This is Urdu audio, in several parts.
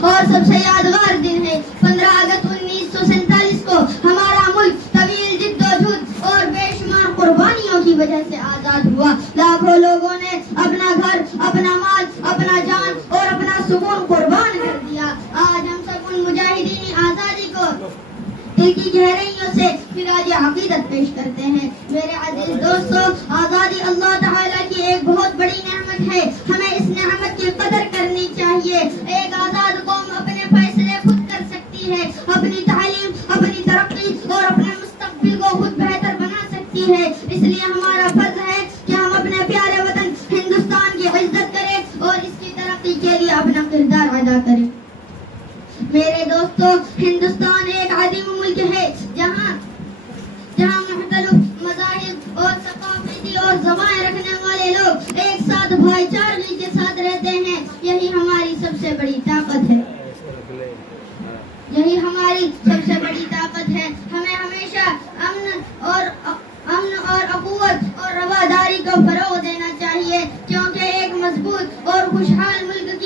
اور سب سے یادگار دن ہے 15 اگست 1947 کو ہمارا ملک طویل جدوجہد اور بے شمار قربانیوں کی وجہ سے آزاد ہوا. لاکھوں لوگوں نے اپنا گھر، اپنا مال، اپنا جان اور اپنا سکون قربان کر دیا. آج ہم سب ان مجاہدین آزادی کو دل کی گہرائیوں سے خراج عقیدت پیش کرتے ہیں. میرے عزیز دوستو، آزادی اللہ تعالیٰ کی ایک بہت بڑی نعمت ہے. ہمیں اس نعمت کی قدر کرنی چاہیے. ایک آزاد قوم اپنے فیصلے خود کر سکتی ہے، اپنی تعلیم، اپنی ترقی اور اپنے مستقبل کو خود بہتر بنا سکتی ہے. اس لیے ہمارا فرض ہے کہ ہم اپنے پیارے وطن ہندوستان کی عزت کریں اور اس کی ترقی کے لیے اپنا کردار ادا کریں. میرے دوستو، ہندوستان ایک عظیم ملک ہے جہاں مختلف مذاہب اور ثقافتی اور زبانیں رکھنے والے لوگ ایک ساتھ بھائی چارگی کے ساتھ رہتے ہیں. یہی ہماری سب سے بڑی طاقت ہے. ہمیں ہمیشہ امن اور اخوت اور رواداری کو فروغ دینا چاہیے، کیونکہ ایک مضبوط اور خوشحال ملک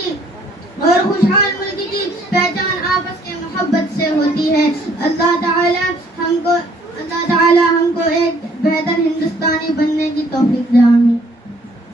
کی پہچان آپس کے محبت سے ہوتی ہے. اللہ تعالی ہم کو ایک بہتر ہندوستانی بننے کی توفیق دے. آمین.